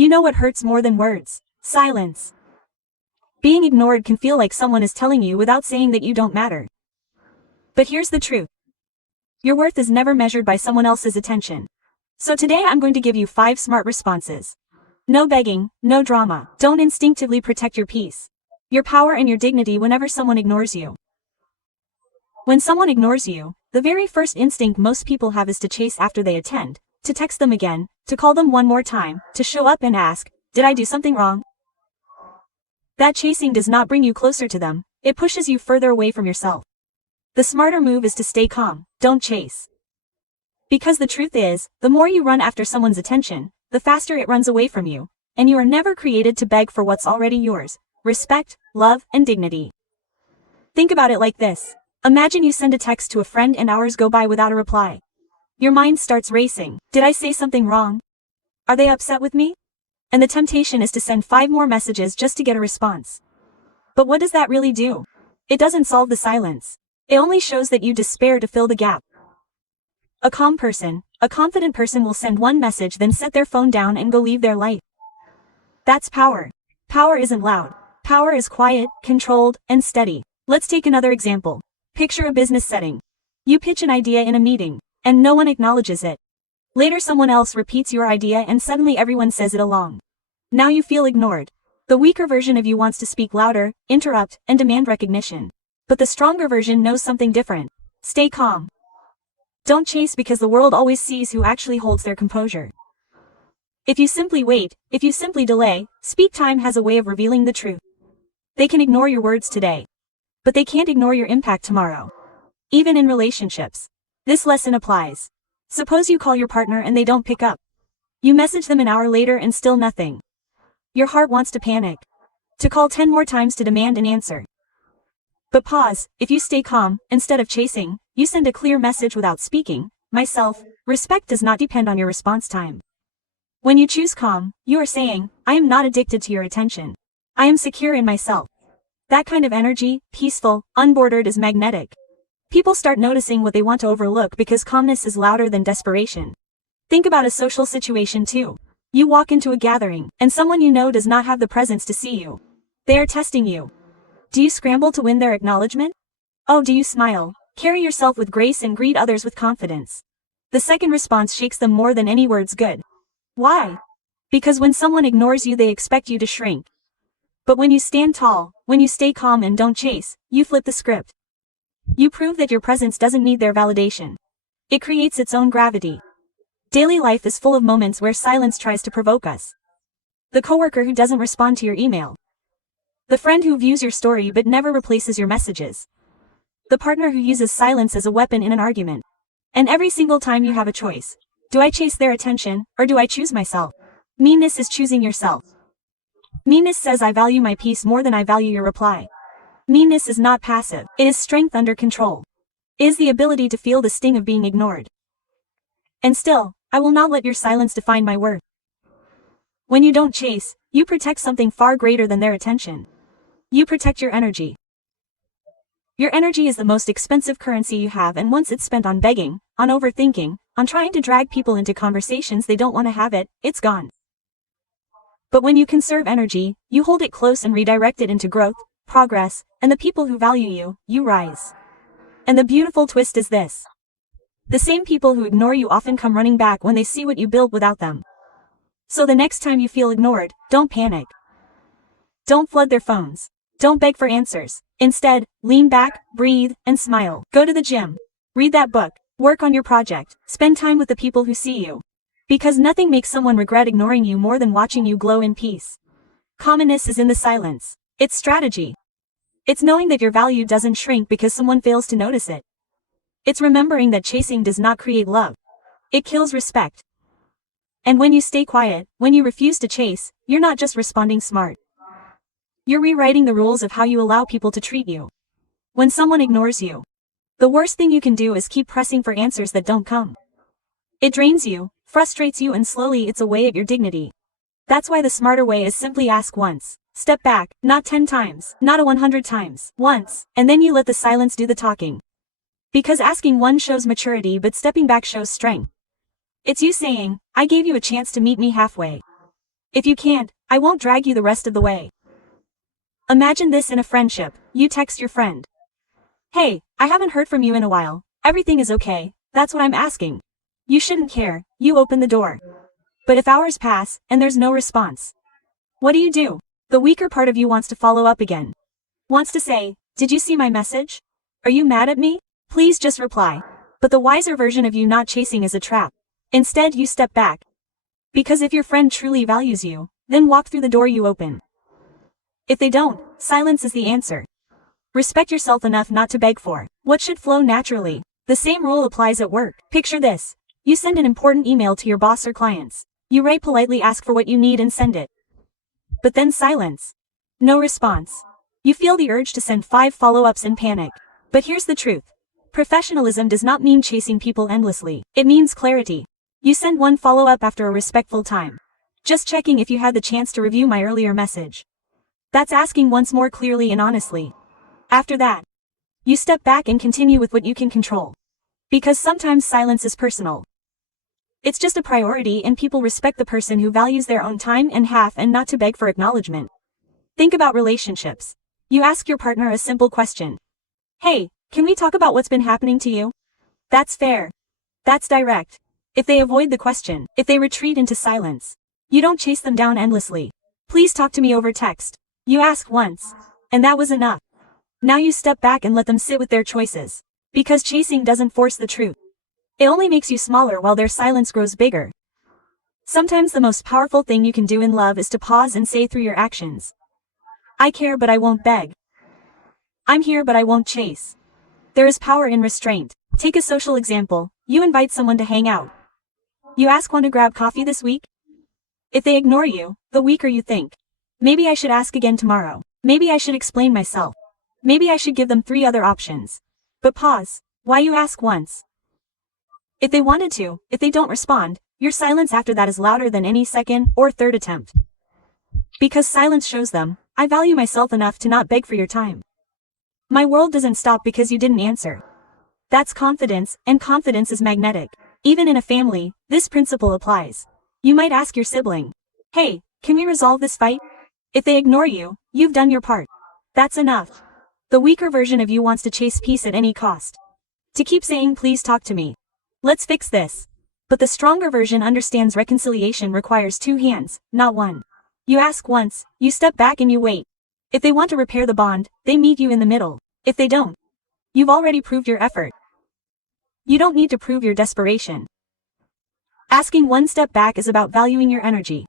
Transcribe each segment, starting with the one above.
You know what hurts more than words? Silence. Being ignored can feel like someone is telling you without saying that you don't matter. But here's the truth. Your worth is never measured by someone else's attention. So today I'm going to give you 5 smart responses. No begging, no drama. Don't instinctively protect your peace, your power and your dignity whenever someone ignores you. When someone ignores you, the very first instinct most people have is to chase after they attend, to text them again, to call them one more time, to show up and ask, "Did I do something wrong?" That chasing does not bring you closer to them, it pushes you further away from yourself. The smarter move is to stay calm, don't chase. Because the truth is, the more you run after someone's attention, the faster it runs away from you, and you are never created to beg for what's already yours: respect, love, and dignity. Think about it like this. Imagine you send a text to a friend and hours go by without a reply. Your mind starts racing. Did I say something wrong? Are they upset with me? And the temptation is to send 5 more messages just to get a response. But what does that really do? It doesn't solve the silence. It only shows that you despair to fill the gap. A calm person, a confident person will send one message then set their phone down and go live their life. That's power. Power isn't loud. Power is quiet, controlled, and steady. Let's take another example. Picture a business setting. You pitch an idea in a meeting, and no one acknowledges it. Later someone else repeats your idea and suddenly everyone says it along. Now you feel ignored. The weaker version of you wants to speak louder, interrupt, and demand recognition. But the stronger version knows something different. Stay calm. Don't chase because the world always sees who actually holds their composure. If you simply wait, if you simply delay, speak time has a way of revealing the truth. They can ignore your words today, but they can't ignore your impact tomorrow. Even in relationships, this lesson applies. Suppose you call your partner and they don't pick up. You message them an hour later and still nothing. Your heart wants to panic, to call 10 more times to demand an answer. But pause. If you stay calm, instead of chasing, you send a clear message without speaking. Myself, respect does not depend on your response time. When you choose calm, you are saying, I am not addicted to your attention. I am secure in myself. That kind of energy, peaceful, unbordered, is magnetic. People start noticing what they want to overlook because calmness is louder than desperation. Think about a social situation too. You walk into a gathering, and someone you know does not have the presence to see you. They are testing you. Do you scramble to win their acknowledgement? Oh, do you smile, carry yourself with grace and greet others with confidence? The second response shakes them more than any words could. Why? Because when someone ignores you they expect you to shrink. But when you stand tall, when you stay calm and don't chase, you flip the script. You prove that your presence doesn't need their validation. It creates its own gravity. Daily life is full of moments where silence tries to provoke us. The coworker who doesn't respond to your email. The friend who views your story but never replaces your messages. The partner who uses silence as a weapon in an argument. And every single time you have a choice. Do I chase their attention, or do I choose myself? Meanness is choosing yourself. Meanness says I value my peace more than I value your reply. Meanness is not passive, it is strength under control. It is the ability to feel the sting of being ignored. And still, I will not let your silence define my worth. When you don't chase, you protect something far greater than their attention. You protect your energy. Your energy is the most expensive currency you have, and once it's spent on begging, on overthinking, on trying to drag people into conversations they don't want to have, it's gone. But when you conserve energy, you hold it close and redirect it into growth, progress, and the people who value you, you rise. And the beautiful twist is this. The same people who ignore you often come running back when they see what you built without them. So the next time you feel ignored, don't panic. Don't flood their phones. Don't beg for answers. Instead, lean back, breathe, and smile. Go to the gym. Read that book. Work on your project. Spend time with the people who see you. Because nothing makes someone regret ignoring you more than watching you glow in peace. Calmness is in the silence. It's strategy. It's knowing that your value doesn't shrink because someone fails to notice it. It's remembering that chasing does not create love. It kills respect. And when you stay quiet, when you refuse to chase, you're not just responding smart. You're rewriting the rules of how you allow people to treat you. When someone ignores you, the worst thing you can do is keep pressing for answers that don't come. It drains you, frustrates you, and slowly eats away at your dignity. That's why the smarter way is simply ask once. Step back, not 10 times, not 100 times, once, and then you let the silence do the talking. Because asking once shows maturity, but stepping back shows strength. It's you saying, I gave you a chance to meet me halfway. If you can't, I won't drag you the rest of the way. Imagine this in a friendship. You text your friend. Hey, I haven't heard from you in a while. Everything is okay. That's what I'm asking. You shouldn't care. You open the door. But if hours pass, and there's no response, what do? The weaker part of you wants to follow up again. Wants to say, did you see my message? Are you mad at me? Please just reply. But the wiser version of you not chasing is a trap. Instead, you step back. Because if your friend truly values you, then walk through the door you open. If they don't, silence is the answer. Respect yourself enough not to beg for what should flow naturally. The same rule applies at work. Picture this. You send an important email to your boss or clients. You write politely, ask for what you need and send it. But then silence. No response. You feel the urge to send 5 follow-ups and panic. But here's the truth. Professionalism does not mean chasing people endlessly. It means clarity. You send 1 follow-up after a respectful time. Just checking if you had the chance to review my earlier message. That's asking once more clearly and honestly. After that, you step back and continue with what you can control. Because sometimes silence is personal. It's just a priority, and people respect the person who values their own time and not to beg for acknowledgement. Think about relationships. You ask your partner a simple question. Hey, can we talk about what's been happening to you? That's fair. That's direct. If they avoid the question, if they retreat into silence, you don't chase them down endlessly. Please talk to me over text. You ask once, and that was enough. Now you step back and let them sit with their choices. Because chasing doesn't force the truth. It only makes you smaller while their silence grows bigger. Sometimes the most powerful thing you can do in love is to pause and say through your actions, I care but I won't beg. I'm here but I won't chase. There is power in restraint. Take a social example. You invite someone to hang out. You ask one to grab coffee this week. If they ignore you, the weaker you think. Maybe I should ask again tomorrow. Maybe I should explain myself. Maybe I should give them 3 other options. But pause. Why you ask once? If they wanted to, if they don't respond, your silence after that is louder than any second or third attempt. Because silence shows them, I value myself enough to not beg for your time. My world doesn't stop because you didn't answer. That's confidence, and confidence is magnetic. Even in a family, this principle applies. You might ask your sibling, hey, can we resolve this fight? If they ignore you, you've done your part. That's enough. The weaker version of you wants to chase peace at any cost. To keep saying please talk to me. Let's fix this. But the stronger version understands reconciliation requires 2 hands, not 1. You ask once, you step back and you wait. If they want to repair the bond, they meet you in the middle. If they don't, you've already proved your effort. You don't need to prove your desperation. Asking 1 step back is about valuing your energy.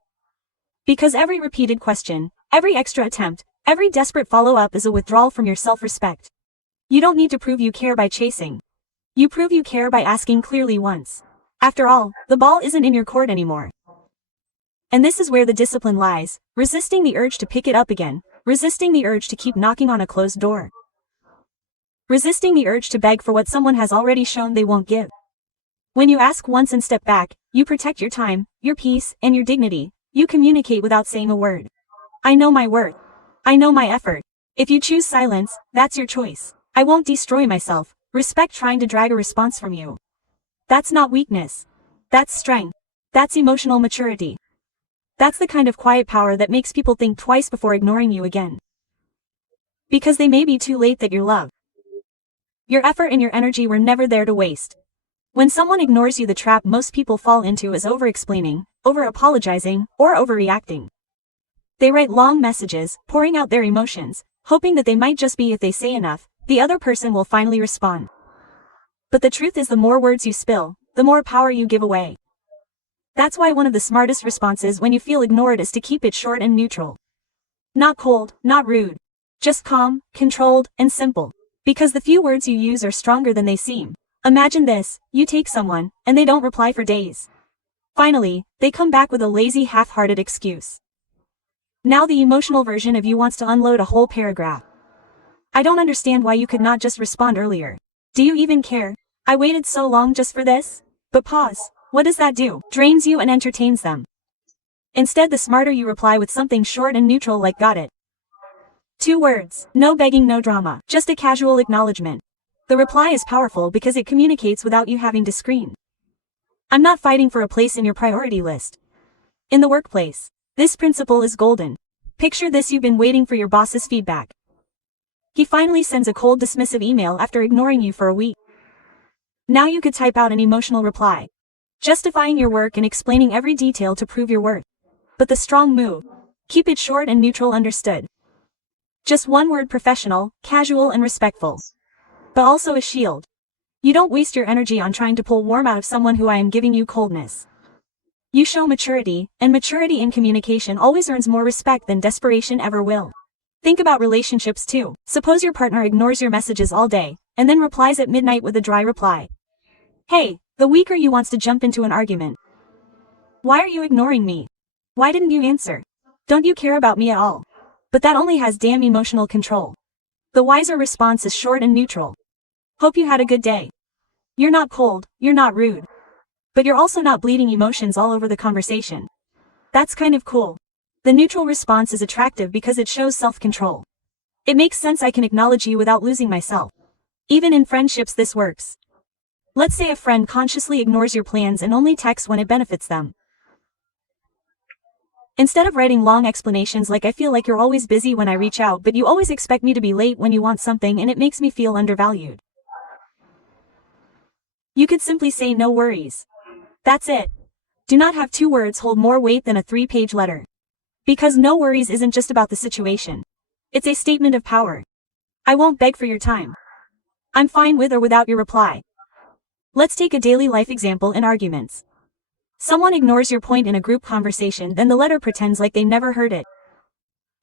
Because every repeated question, every extra attempt, every desperate follow-up is a withdrawal from your self-respect. You don't need to prove you care by chasing. You prove you care by asking clearly once. After all, the ball isn't in your court anymore. And this is where the discipline lies, resisting the urge to pick it up again, resisting the urge to keep knocking on a closed door. Resisting the urge to beg for what someone has already shown they won't give. When you ask once and step back, you protect your time, your peace, and your dignity. You communicate without saying a word. I know my worth. I know my effort. If you choose silence, that's your choice. I won't destroy myself. Respect trying to drag a response from you. That's not weakness. That's strength. That's emotional maturity. That's the kind of quiet power that makes people think twice before ignoring you again. Because they may be too late that your love, your effort and your energy were never there to waste. When someone ignores you, the trap most people fall into is over-explaining, over-apologizing, or overreacting. They write long messages, pouring out their emotions, hoping that they might just be if they say enough, the other person will finally respond. But the truth is, the more words you spill, the more power you give away. That's why one of the smartest responses when you feel ignored is to keep it short and neutral. Not cold, not rude. Just calm, controlled, and simple. Because the few words you use are stronger than they seem. Imagine this, you take someone, and they don't reply for days. Finally, they come back with a lazy, half-hearted excuse. Now the emotional version of you wants to unload a whole paragraph. I don't understand why you could not just respond earlier. Do you even care? I waited so long just for this? But pause. What does that do? Drains you and entertains them. Instead, the smarter you reply with something short and neutral like got it. 2 words. No begging, no drama. Just a casual acknowledgement. The reply is powerful because it communicates without you having to scream. I'm not fighting for a place in your priority list. In the workplace. This principle is golden. Picture this: you've been waiting for your boss's feedback. He finally sends a cold dismissive email after ignoring you for a week. Now you could type out an emotional reply, justifying your work and explaining every detail to prove your worth. But the strong move: keep it short and neutral. Understood? Just one word: professional, casual and respectful. But also a shield. You don't waste your energy on trying to pull warmth out of someone who I am giving you coldness. You show maturity, and maturity in communication always earns more respect than desperation ever will. Think about relationships too. Suppose your partner ignores your messages all day, and then replies at midnight with a dry reply. Hey, the weaker you wants to jump into an argument. Why are you ignoring me? Why didn't you answer? Don't you care about me at all? But that only has damn emotional control. The wiser response is short and neutral. Hope you had a good day. You're not cold, you're not rude. But you're also not bleeding emotions all over the conversation. That's kind of cool. The neutral response is attractive because it shows self-control. It makes sense: I can acknowledge you without losing myself. Even in friendships this works. Let's say a friend consciously ignores your plans and only texts when it benefits them. Instead of writing long explanations like "I feel like you're always busy when I reach out, but you always expect me to be late when you want something and it makes me feel undervalued," you could simply say "no worries." That's it. Do not have 2 words hold more weight than a 3-page letter. Because "no worries" isn't just about the situation. It's a statement of power. I won't beg for your time. I'm fine with or without your reply. Let's take a daily life example in arguments. Someone ignores your point in a group conversation, then the letter pretends like they never heard it.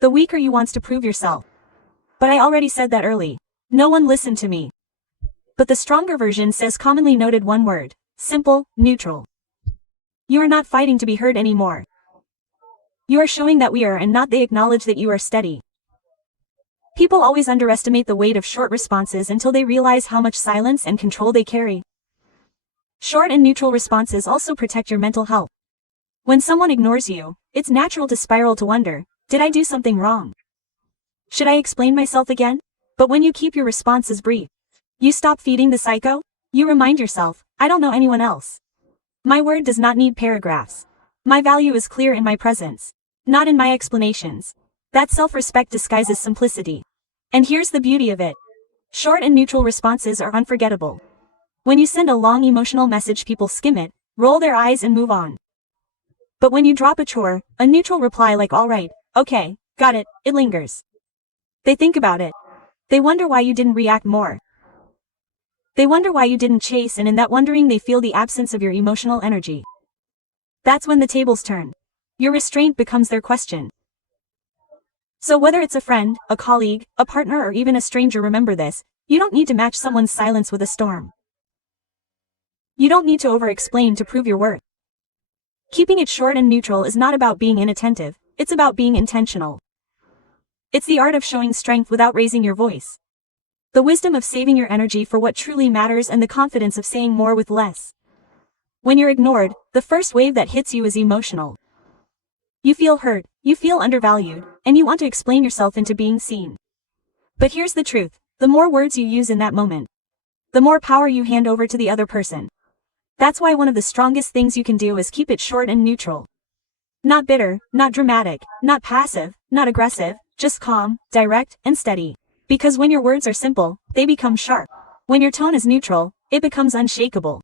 The weaker you wants to prove yourself. But I already said that early. No one listened to me. But the stronger version says commonly noted one word: simple, neutral. You are not fighting to be heard anymore. You are showing that we are, and not they acknowledge that you are steady. People always underestimate the weight of short responses until they realize how much silence and control they carry. Short and neutral responses also protect your mental health. When someone ignores you, it's natural to spiral to wonder, did I do something wrong? Should I explain myself again? But when you keep your responses brief, you stop feeding the psycho. You remind yourself, I don't know anyone else. My word does not need paragraphs. My value is clear in my presence, not in my explanations. That self-respect disguises simplicity. And here's the beauty of it. Short and neutral responses are unforgettable. When you send a long emotional message, people skim it, roll their eyes and move on. But when you drop a chore, a neutral reply like "all right, okay, got it," it lingers. They think about it. They wonder why you didn't react more. They wonder why you didn't chase, and in that wondering they feel the absence of your emotional energy. That's when the tables turn. Your restraint becomes their question. So whether it's a friend, a colleague, a partner, or even a stranger, remember this: you don't need to match someone's silence with a storm. You don't need to over-explain to prove your worth. Keeping it short and neutral is not about being inattentive, it's about being intentional. It's the art of showing strength without raising your voice. The wisdom of saving your energy for what truly matters, and the confidence of saying more with less. When you're ignored, the first wave that hits you is emotional. You feel hurt, you feel undervalued, and you want to explain yourself into being seen. But here's the truth: the more words you use in that moment, the more power you hand over to the other person. That's why one of the strongest things you can do is keep it short and neutral. Not bitter, not dramatic, not passive, not aggressive, just calm, direct, and steady. Because when your words are simple, they become sharp. When your tone is neutral, it becomes unshakable.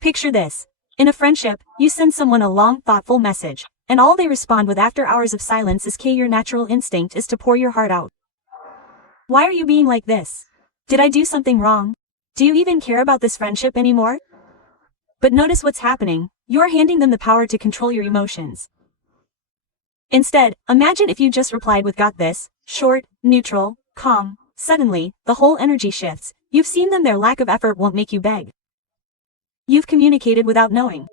Picture this. In a friendship, you send someone a long, thoughtful message, and all they respond with after hours of silence is "Your natural instinct is to pour your heart out. Why are you being like this? Did I do something wrong? Do you even care about this friendship anymore?" But notice what's happening: you're handing them the power to control your emotions. Instead, imagine if you just replied with "got this," short, neutral, calm. Suddenly, the whole energy shifts. You've seen them. Their lack of effort won't make you beg. You've communicated without knowing.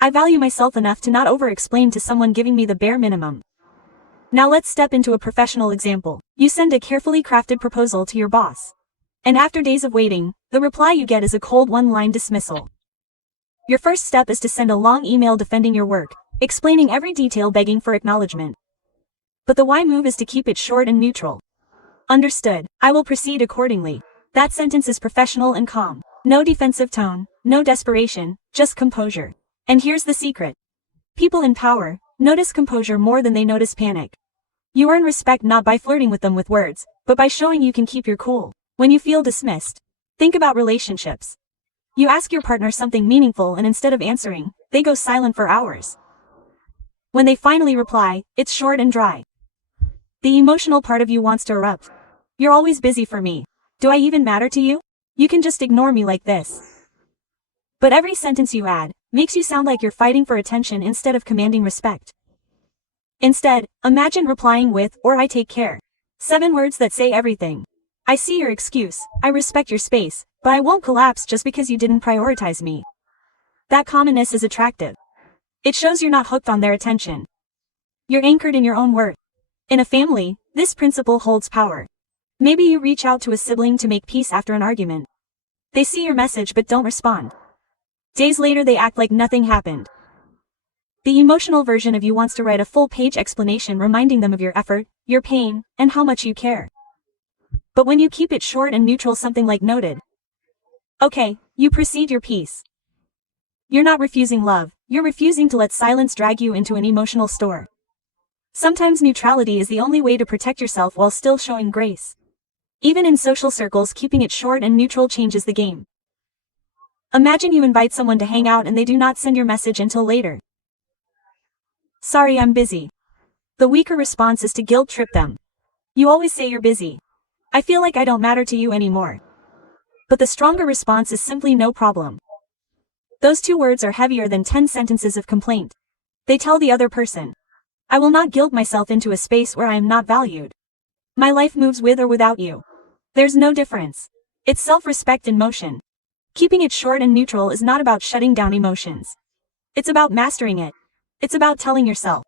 I value myself enough to not over-explain to someone giving me the bare minimum. Now let's step into a professional example. You send a carefully crafted proposal to your boss. And after days of waiting, the reply you get is a cold one-line dismissal. Your first step is to send a long email defending your work, explaining every detail, begging for acknowledgement. But the why move is to keep it short and neutral. Understood. I will proceed accordingly. That sentence is professional and calm. No defensive tone, no desperation, just composure. And here's the secret. People in power, notice composure more than they notice panic. You earn respect not by flirting with them with words, but by showing you can keep your cool. When you feel dismissed, think about relationships. You ask your partner something meaningful and instead of answering, they go silent for hours. When they finally reply, it's short and dry. The emotional part of you wants to erupt. You're always busy for me. Do I even matter to you? You can just ignore me like this. But every sentence you add makes you sound like you're fighting for attention instead of commanding respect. Instead, imagine replying with, "Or I take care." 7 words that say everything. I see your excuse, I respect your space, but I won't collapse just because you didn't prioritize me. That commonness is attractive. It shows you're not hooked on their attention. You're anchored in your own worth. In a family, this principle holds power. Maybe you reach out to a sibling to make peace after an argument. They see your message but don't respond. Days later they act like nothing happened. The emotional version of you wants to write a full-page explanation reminding them of your effort, your pain, and how much you care. But when you keep it short and neutral, something like "noted," okay, you proceed your piece. You're not refusing love, you're refusing to let silence drag you into an emotional storm. Sometimes neutrality is the only way to protect yourself while still showing grace. Even in social circles, keeping it short and neutral changes the game. Imagine you invite someone to hang out and they do not send your message until later. "Sorry, I'm busy." The weaker response is to guilt trip them. You always say you're busy. I feel like I don't matter to you anymore. But the stronger response is simply "no problem." Those 2 words are heavier than 10 sentences of complaint. They tell the other person, I will not guilt myself into a space where I am not valued. My life moves with or without you. There's no difference. It's self-respect in motion. Keeping it short and neutral is not about shutting down emotions. It's about mastering it. It's about telling yourself,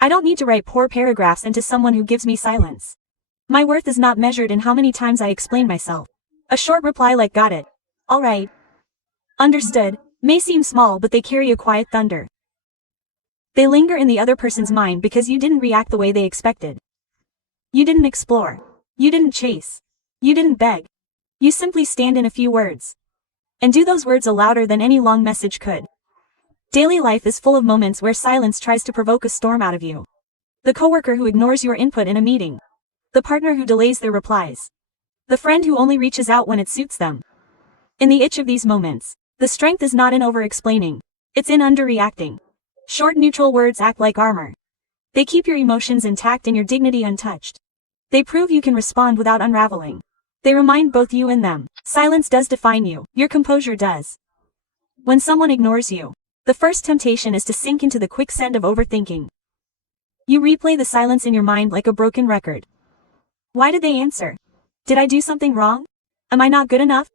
I don't need to write poor paragraphs into someone who gives me silence. My worth is not measured in how many times I explain myself. A short reply like "got it," "all right," "understood," may seem small, but they carry a quiet thunder. They linger in the other person's mind because you didn't react the way they expected. You didn't explore. You didn't chase. You didn't beg. You simply stand in a few words. And do those words louder than any long message could. Daily life is full of moments where silence tries to provoke a storm out of you. The coworker who ignores your input in a meeting. The partner who delays their replies. The friend who only reaches out when it suits them. In the each of these moments, the strength is not in over-explaining. It's in underreacting. Short neutral words act like armor. They keep your emotions intact and your dignity untouched. They prove you can respond without unraveling. They remind both you and them, silence does define you, your composure does. When someone ignores you, the first temptation is to sink into the quicksand of overthinking. You replay the silence in your mind like a broken record. Why did they answer? Did I do something wrong? Am I not good enough?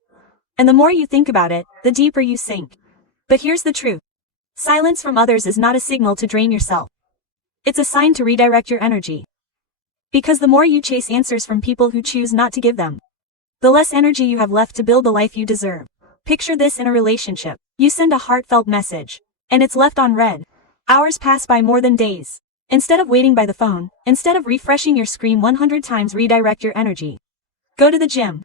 And the more you think about it, the deeper you sink. But here's the truth. Silence from others is not a signal to drain yourself. It's a sign to redirect your energy. Because the more you chase answers from people who choose not to give them, the less energy you have left to build the life you deserve. Picture this in a relationship. You send a heartfelt message, and it's left unread. Hours pass by more than days. Instead of waiting by the phone, instead of refreshing your screen 100 times, redirect your energy. Go to the gym.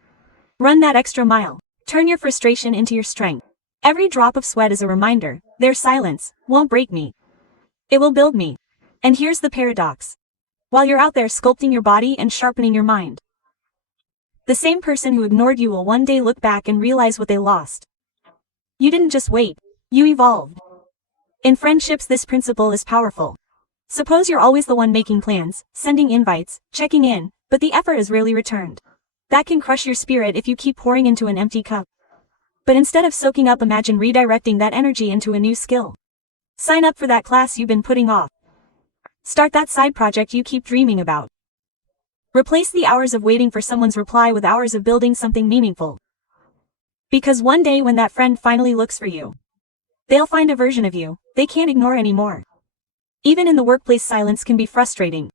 Run that extra mile. Turn your frustration into your strength. Every drop of sweat is a reminder, their silence won't break me. It will build me. And here's the paradox. While you're out there sculpting your body and sharpening your mind, the same person who ignored you will one day look back and realize what they lost. You didn't just wait, you evolved. In friendships, this principle is powerful. Suppose you're always the one making plans, sending invites, checking in, but the effort is rarely returned. That can crush your spirit if you keep pouring into an empty cup. But instead of soaking up, imagine redirecting that energy into a new skill. Sign up for that class you've been putting off. Start that side project you keep dreaming about. Replace the hours of waiting for someone's reply with hours of building something meaningful. Because one day when that friend finally looks for you, they'll find a version of you they can't ignore anymore. Even in the workplace, silence can be frustrating.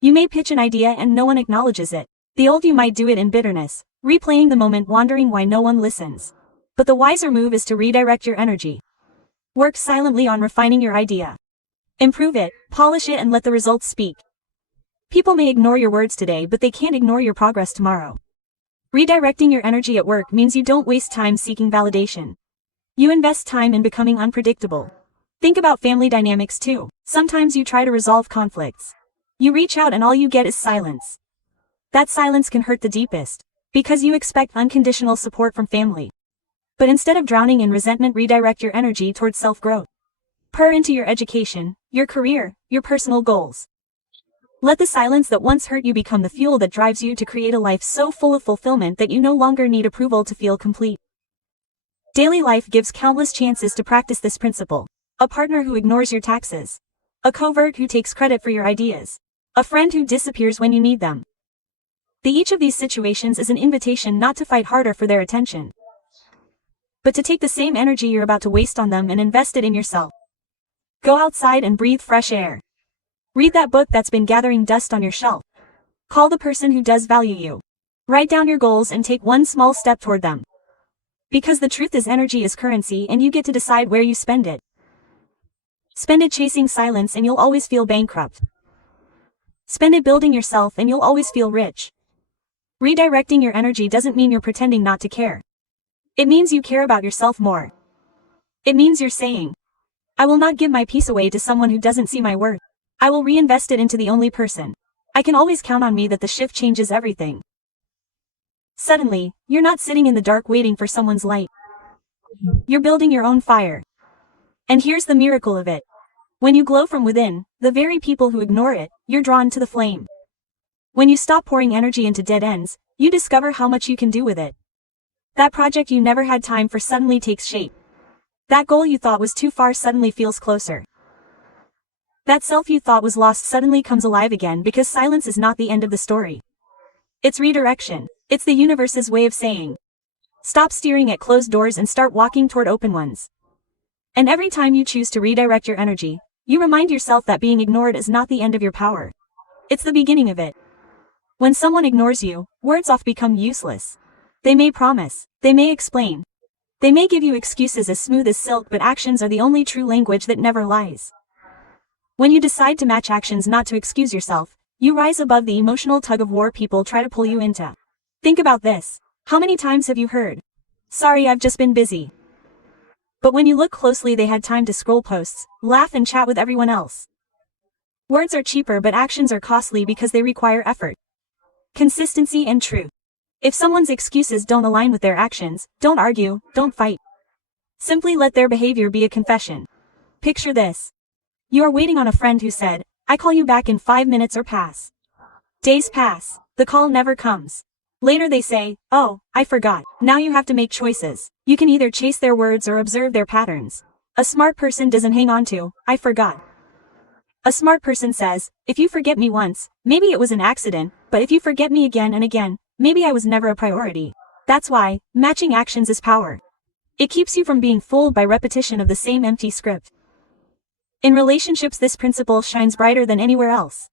You may pitch an idea and no one acknowledges it. The old you might do it in bitterness, replaying the moment, wondering why no one listens. But the wiser move is to redirect your energy. Work silently on refining your idea. Improve it, polish it, and let the results speak. People may ignore your words today, but they can't ignore your progress tomorrow. Redirecting your energy at work means you don't waste time seeking validation. You invest time in becoming unpredictable. Think about family dynamics too. Sometimes you try to resolve conflicts. You reach out and all you get is silence. That silence can hurt the deepest, because you expect unconditional support from family. But instead of drowning in resentment, redirect your energy towards self-growth. Pour into your education, your career, your personal goals. Let the silence that once hurt you become the fuel that drives you to create a life so full of fulfillment that you no longer need approval to feel complete. Daily life gives countless chances to practice this principle. A partner who ignores your taxes. A covert who takes credit for your ideas. A friend who disappears when you need them. Each of these situations is an invitation not to fight harder for their attention, but to take the same energy you're about to waste on them and invest it in yourself. Go outside and breathe fresh air. Read that book that's been gathering dust on your shelf. Call the person who does value you. Write down your goals and take one small step toward them. Because the truth is, energy is currency and you get to decide where you spend it. Spend it chasing silence and you'll always feel bankrupt. Spend it building yourself and you'll always feel rich. Redirecting your energy doesn't mean you're pretending not to care. It means you care about yourself more. It means you're saying, I will not give my peace away to someone who doesn't see my worth. I will reinvest it into the only person I can always count on me. That the shift changes everything. Suddenly, you're not sitting in the dark waiting for someone's light. You're building your own fire. And here's the miracle of it. When you glow from within, the very people who ignore it, you're drawn to the flame. When you stop pouring energy into dead ends, you discover how much you can do with it. That project you never had time for suddenly takes shape. That goal you thought was too far suddenly feels closer. That self you thought was lost suddenly comes alive again, because silence is not the end of the story. It's redirection. It's the universe's way of saying, stop staring at closed doors and start walking toward open ones. And every time you choose to redirect your energy, you remind yourself that being ignored is not the end of your power. It's the beginning of it. When someone ignores you, words often become useless. They may promise, they may explain, they may give you excuses as smooth as silk, but actions are the only true language that never lies. When you decide to match actions, not to excuse yourself, you rise above the emotional tug-of-war people try to pull you into. Think about this. How many times have you heard, sorry, I've just been busy? But when you look closely, they had time to scroll posts, laugh and chat with everyone else. Words are cheaper, but actions are costly because they require effort, consistency and truth. If someone's excuses don't align with their actions, don't argue, don't fight. Simply let their behavior be a confession. Picture this. You are waiting on a friend who said, I call you back in 5 minutes or pass. Days pass. The call never comes. Later they say, oh, I forgot. Now you have to make choices. You can either chase their words or observe their patterns. A smart person doesn't hang on to, I forgot. A smart person says, if you forget me once, maybe it was an accident, but if you forget me again and again, maybe I was never a priority. That's why, matching actions is power. It keeps you from being fooled by repetition of the same empty script. In relationships, this principle shines brighter than anywhere else.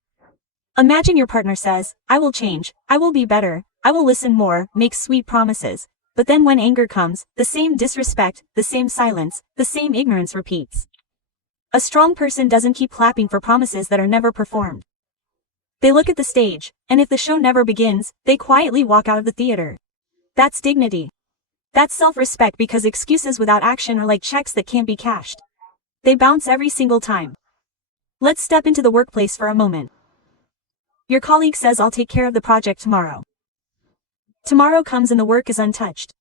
Imagine your partner says, I will change, I will be better, I will listen more, makes sweet promises. But then when anger comes, the same disrespect, the same silence, the same ignorance repeats. A strong person doesn't keep clapping for promises that are never performed. They look at the stage, and if the show never begins, they quietly walk out of the theater. That's dignity. That's self-respect, because excuses without action are like checks that can't be cashed. They bounce every single time. Let's step into the workplace for a moment. Your colleague says, I'll take care of the project tomorrow. Tomorrow comes and the work is untouched.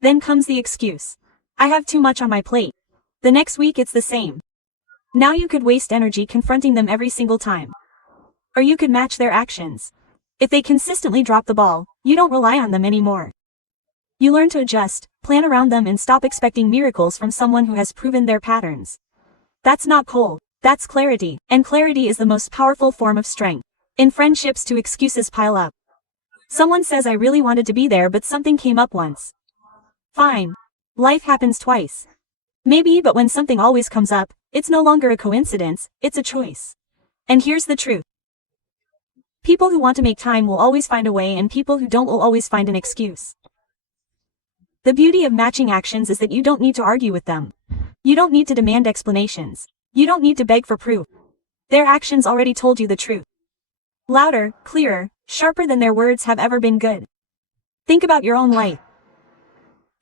Then comes the excuse. I have too much on my plate. The next week it's the same. Now you could waste energy confronting them every single time. Or you could match their actions. If they consistently drop the ball, you don't rely on them anymore. You learn to adjust, plan around them, and stop expecting miracles from someone who has proven their patterns. That's not cold, that's clarity, and clarity is the most powerful form of strength. In friendships, two excuses pile up. Someone says, I really wanted to be there but something came up once. Fine. Life happens twice. Maybe, but when something always comes up, it's no longer a coincidence, it's a choice. And here's the truth. People who want to make time will always find a way, and people who don't will always find an excuse. The beauty of matching actions is that you don't need to argue with them. You don't need to demand explanations. You don't need to beg for proof. Their actions already told you the truth. Louder, clearer, sharper than their words have ever been good. Think about your own life.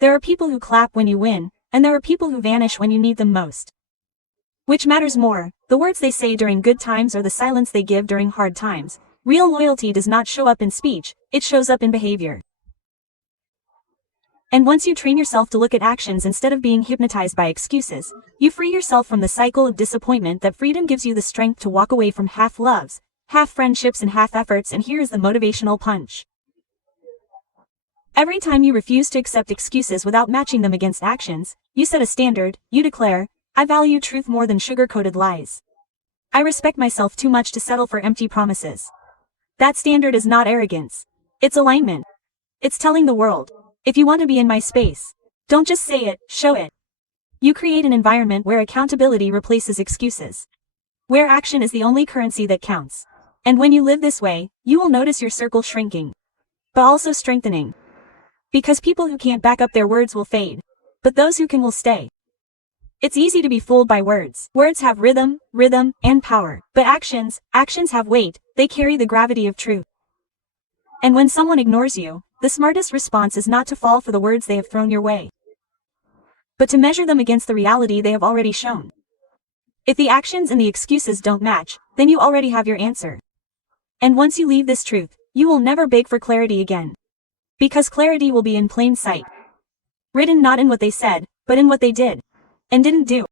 There are people who clap when you win, and there are people who vanish when you need them most. Which matters more, the words they say during good times or the silence they give during hard times? Real loyalty does not show up in speech, it shows up in behavior. And once you train yourself to look at actions instead of being hypnotized by excuses, you free yourself from the cycle of disappointment. That freedom gives you the strength to walk away from half loves, half friendships and half efforts. And here is the motivational punch. Every time you refuse to accept excuses without matching them against actions, you set a standard. You declare, I value truth more than sugar-coated lies. I respect myself too much to settle for empty promises. That standard is not arrogance. It's alignment. It's telling the world, if you want to be in my space, don't just say it, show it. You create an environment where accountability replaces excuses. Where action is the only currency that counts. And when you live this way, you will notice your circle shrinking, but also strengthening. Because people who can't back up their words will fade, but those who can will stay. It's easy to be fooled by words. Words have rhythm, and power. But actions have weight, they carry the gravity of truth. And when someone ignores you, the smartest response is not to fall for the words they have thrown your way, but to measure them against the reality they have already shown. If the actions and the excuses don't match, then you already have your answer. And once you leave this truth, you will never beg for clarity again. Because clarity will be in plain sight. Written not in what they said, but in what they did and didn't do.